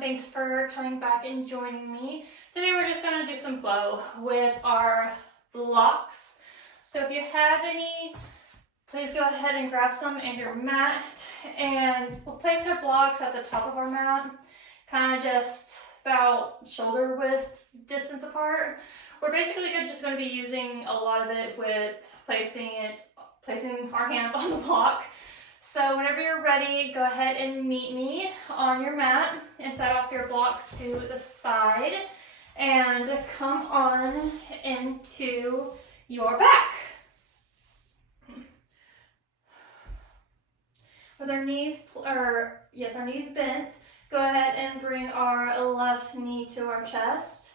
Thanks for coming back and joining me. Today we're just going to do some flow with our blocks. So if you have any, please go ahead and grab some and your mat, and we'll place our blocks at the top of our mat, kind of just about shoulder width distance apart. We're basically just going to be using a lot of it with placing our hands on the block. So whenever you're ready, go ahead and meet me on your mat and set off your blocks to the side and come on into your back. With our knees bent, go ahead and bring our left knee to our chest.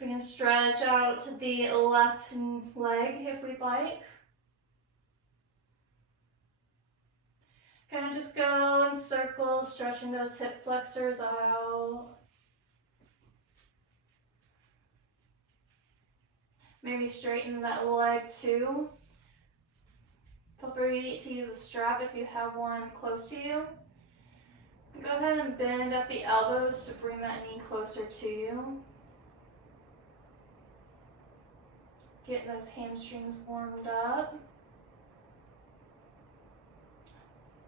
We can stretch out the left leg if we'd like. Kind of just go in circles, stretching those hip flexors out. Maybe straighten that leg too. Feel free to use a strap if you have one close to you. Go ahead and bend at the elbows to bring that knee closer to you. Getting those hamstrings warmed up.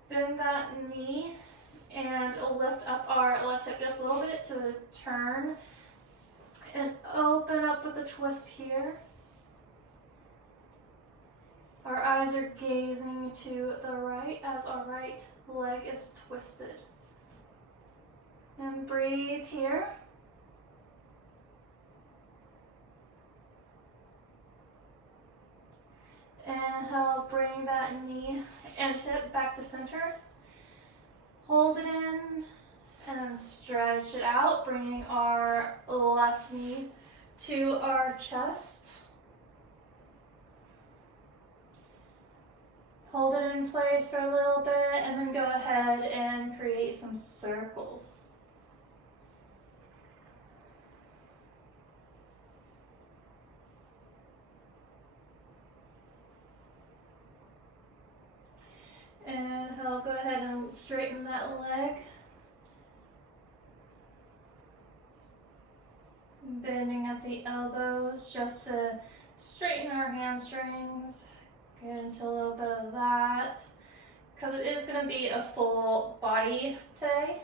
Bend that knee and lift up our left hip just a little bit to turn and open up with a twist here. Our eyes are gazing to the right as our right leg is twisted. And breathe here. Inhale, bring that knee and hip back to center. Hold it in and stretch it out, bringing our left knee to our chest. Hold it in place for a little bit and then go ahead and create some circles. Inhale, go ahead and straighten that leg. Bending at the elbows just to straighten our hamstrings. Get into a little bit of that, because it is going to be a full body today.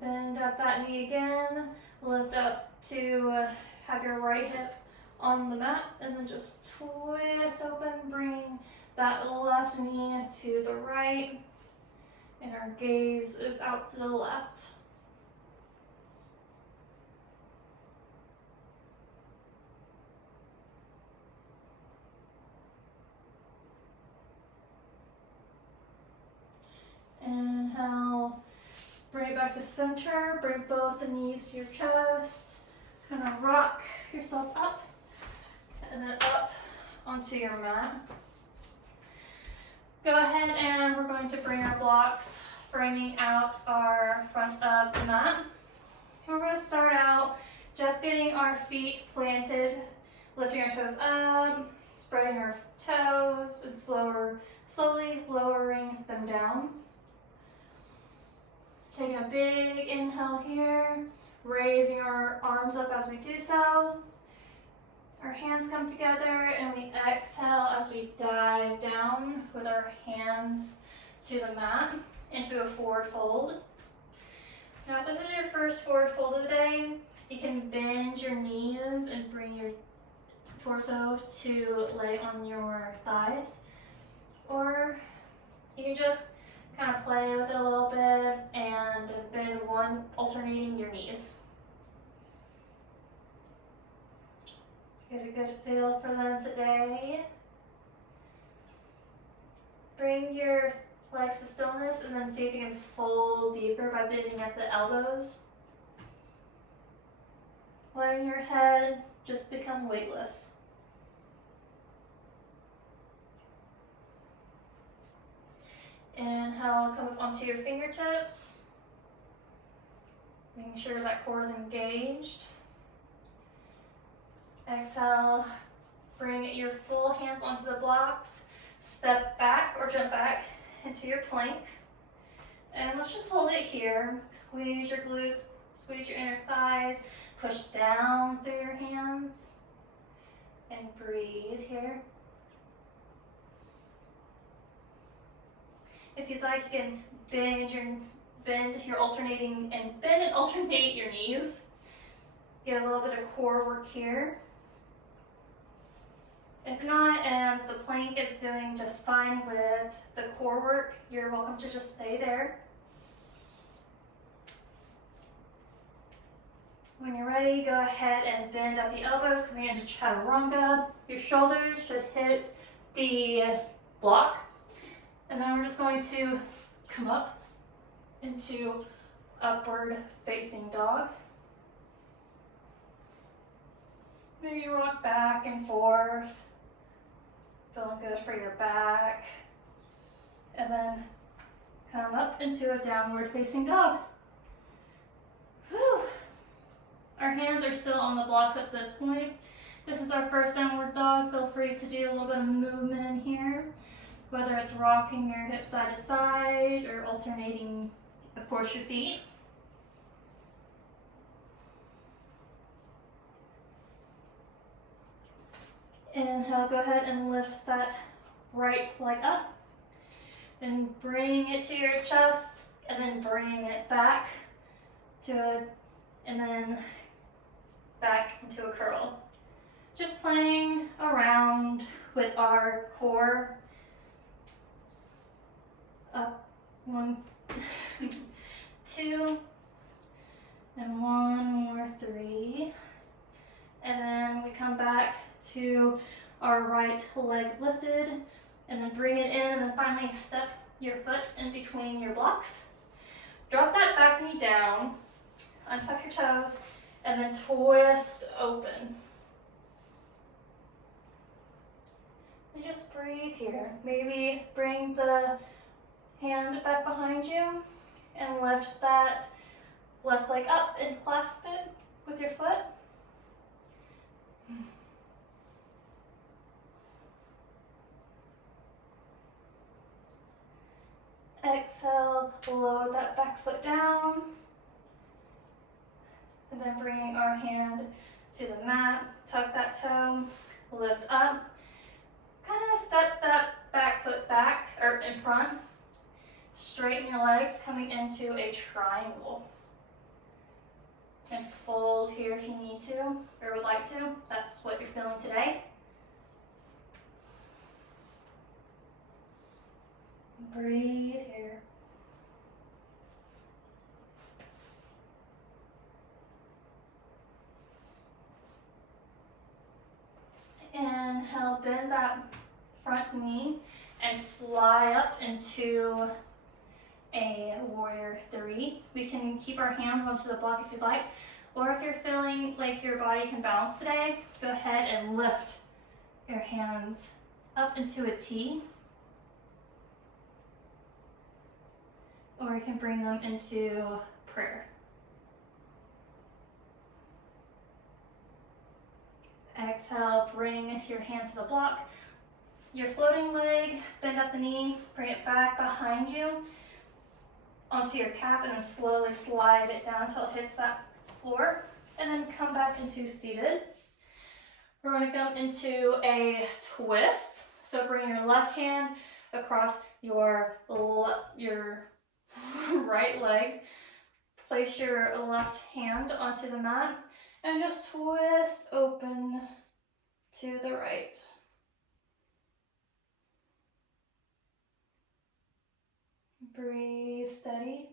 Bend at that knee again. Lift up to have your right hip on the mat, and then just twist open, bring that left knee to the right, and our gaze is out to the left. Inhale, bring it back to center, bring both the knees to your chest, kind of rock yourself up, and then up onto your mat. Go ahead and we're going to bring our blocks framing out our front of the mat. And we're going to start out just getting our feet planted, lifting our toes up, spreading our toes, and slowly lowering them down. Taking a big inhale here, raising our arms up as we do so. Our hands come together and we exhale as we dive down with our hands to the mat into a forward fold. Now if this is your first forward fold of the day, you can bend your knees and bring your torso to lay on your thighs. Or you can just kind of play with it a little bit and bend one, alternating your knees. Get a good feel for them today. Bring your legs to stillness and then see if you can fold deeper by bending at the elbows. Letting your head just become weightless. Inhale, come up onto your fingertips. Making sure that core is engaged. Exhale, bring your full hands onto the blocks. step back or jump back into your plank. And let's just hold it here. Squeeze your glutes, squeeze your inner thighs, push down through your hands, and breathe here. If you'd like, you can bend your alternating and bend and alternate your knees. Get a little bit of core work here. If not, and the plank is doing just fine with the core work, you're welcome to just stay there. When you're ready, go ahead and bend at the elbows, coming into chaturanga. Your shoulders should hit the block. And then we're just going to come up into upward facing dog. Maybe rock back and forth. Feeling good for your back. And then come up into a downward facing dog. Whew. Our hands are still on the blocks at this point. This is our first downward dog. Feel free to do a little bit of movement in here, whether it's rocking your hips side to side or alternating, of course, your feet. Inhale, go ahead and lift that right leg up. Then bring it to your chest, and then bring it back to it, and then back into a curl. Just playing around with our core. Up, 1, 2, and 1 more, 3. And then we come back to our right leg lifted, and then bring it in, and then finally step your foot in between your blocks. Drop that back knee down, untuck your toes, and then twist open. And just breathe here. Maybe bring the hand back behind you and lift that left leg up and clasp it with your foot. Exhale, lower that back foot down. And then bringing our hand to the mat, tuck that toe, lift up. Kind of step that back foot back, or in front. Straighten your legs, coming into a triangle. And fold here if you need to, or would like to. That's what you're feeling today. Breathe here. Inhale, bend that front knee and fly up into a warrior 3. We can keep our hands onto the block if you'd like, or if you're feeling like your body can balance today, go ahead and lift your hands up into a T. Or you can bring them into prayer. Exhale, bring your hands to the block. Your floating leg, bend at the knee, bring it back behind you onto your calf, and then slowly slide it down until it hits that floor. And then come back into seated. We're going to come into a twist. So bring your left hand across your right leg. Place your left hand onto the mat and just twist open to the right. Breathe steady.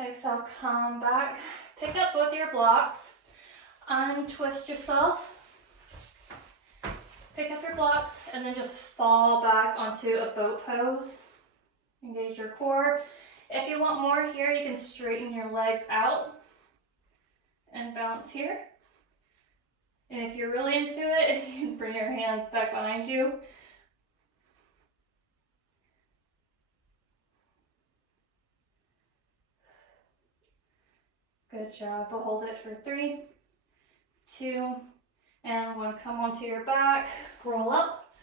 Exhale, come back. Pick up both your blocks. Untwist yourself. Pick up your blocks and then just fall back onto a boat pose. Engage your core. If you want more here, you can straighten your legs out and bounce here. And if you're really into it, you can bring your hands back behind you. Good job. We'll hold it for 3, 2, and 1. Come onto your back, roll up.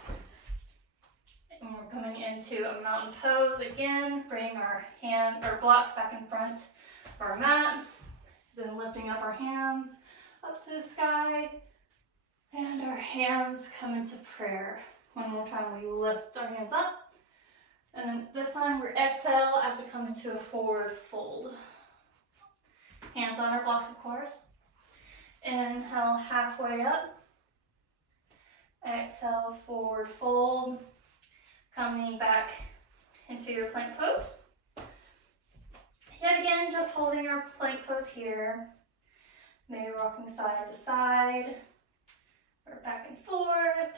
And we're coming into a mountain pose again. Bring our blocks back in front of our mat. Then lifting up our hands up to the sky. And our hands come into prayer. One more time, we lift our hands up. And then this time we exhale as we come into a forward fold. Hands on our blocks, of course. Inhale, halfway up. Exhale, forward fold. Coming back into your plank pose. Yet again, just holding our plank pose here. Maybe rocking side to side or back and forth.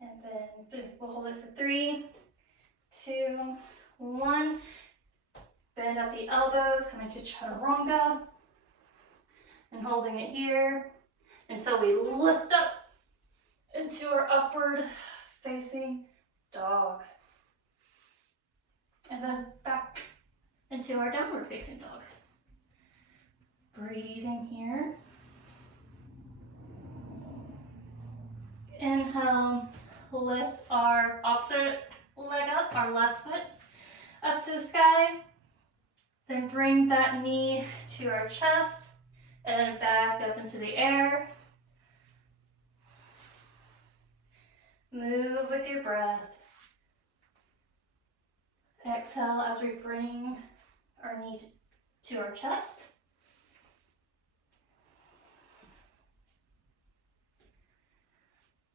And then we'll hold it for 3, 2, 1. Bend at the elbows, coming to chaturanga. And holding it here until we lift up into our upward facing dog. And then back into our downward facing dog. Breathing here. Inhale, lift our opposite leg up, our left foot up to the sky. Then bring that knee to our chest and back up into the air. Move with your breath. Exhale as we bring our knee to our chest.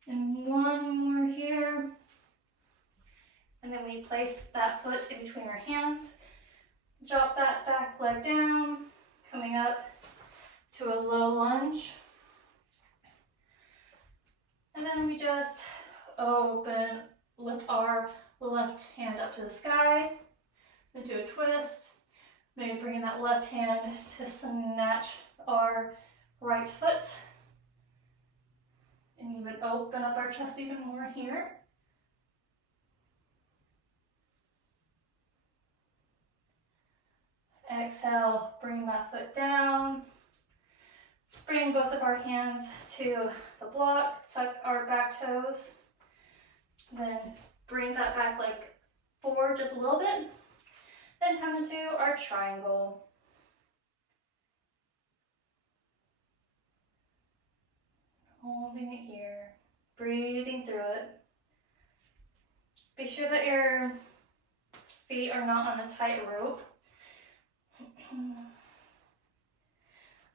And one more here. And then we place that foot in between our hands. Drop that back leg down, coming up to a low lunge. And then we just lift our left hand up to the sky, then do a twist. Maybe bringing that left hand to snatch our right foot. And even open up our chest even more here. Exhale, bring that foot down. Bring both of our hands to the block, tuck our back toes. Then bring that back leg forward just a little bit. Then come into our triangle. Holding it here, breathing through it. Be sure that your feet are not on a tight rope.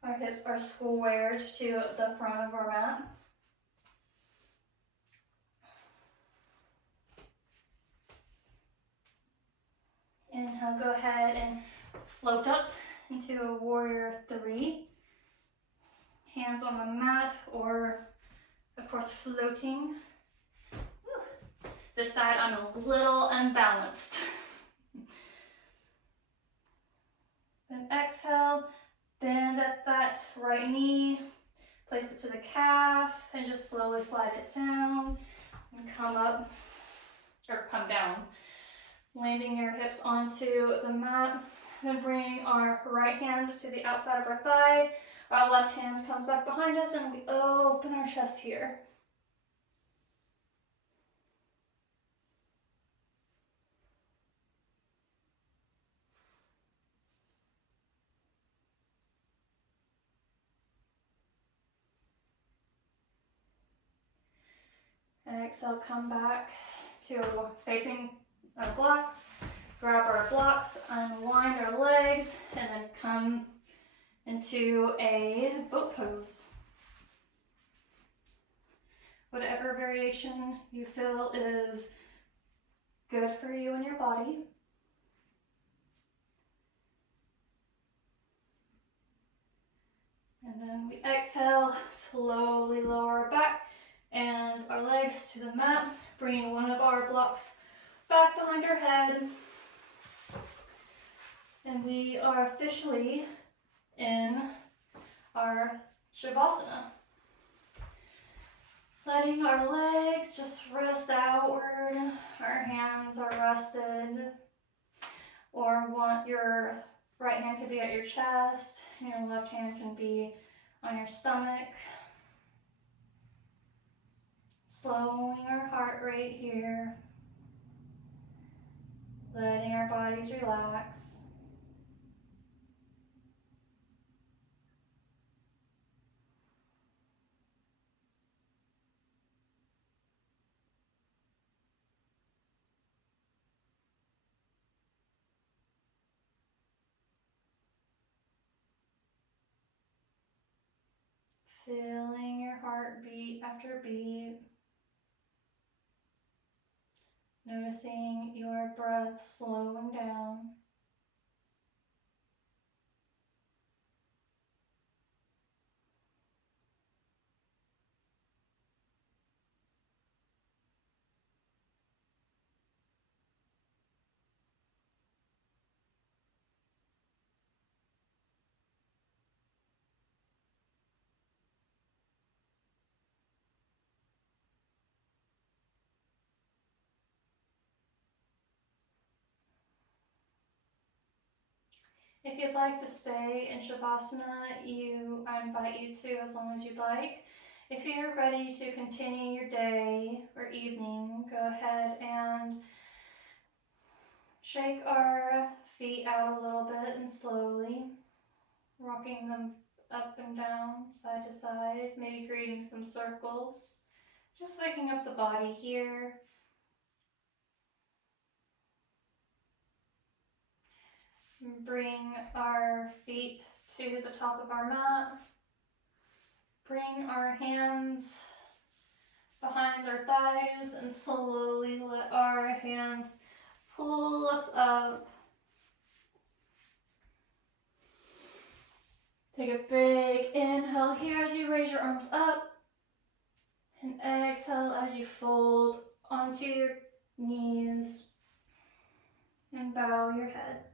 Our hips are squared to the front of our mat. Inhale, go ahead and float up into a warrior 3. Hands on the mat or, of course, floating. Whew. This side I'm a little unbalanced. Then exhale, bend at that right knee, place it to the calf, and just slowly slide it down and come up, or come down. Landing your hips onto the mat, then bring our right hand to the outside of our thigh. Our left hand comes back behind us and we open our chest here. Exhale, come back to facing our blocks. Grab our blocks, unwind our legs, and then come into a boat pose. Whatever variation you feel is good for you and your body. And then we exhale, slowly lower our back and our legs to the mat, bringing one of our blocks back behind our head. And we are officially in our Shavasana. Letting our legs just rest outward. Our hands are rested. Or your right hand could be at your chest, and your left hand can be on your stomach. Slowing our heart rate here. Letting our bodies relax. Feeling your heart beat after beat. Noticing your breath slowing down. If you'd like to stay in Shavasana, I invite you to, as long as you'd like. If you're ready to continue your day or evening, go ahead and shake our feet out a little bit and slowly rocking them up and down, side to side, maybe creating some circles. Just waking up the body here. Bring our feet to the top of our mat. Bring our hands behind our thighs and slowly let our hands pull us up. Take a big inhale here as you raise your arms up, and exhale as you fold onto your knees and bow your head.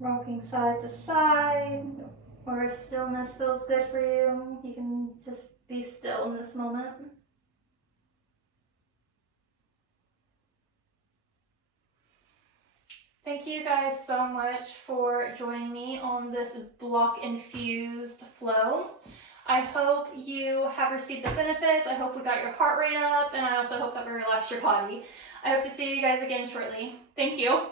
Rocking side to side, or if stillness feels good for you, you can just be still in this moment. Thank you guys so much for joining me on this block-infused flow. I hope you have received the benefits. I hope we got your heart rate up, and I also hope that we relaxed your body. I hope to see you guys again shortly. Thank you.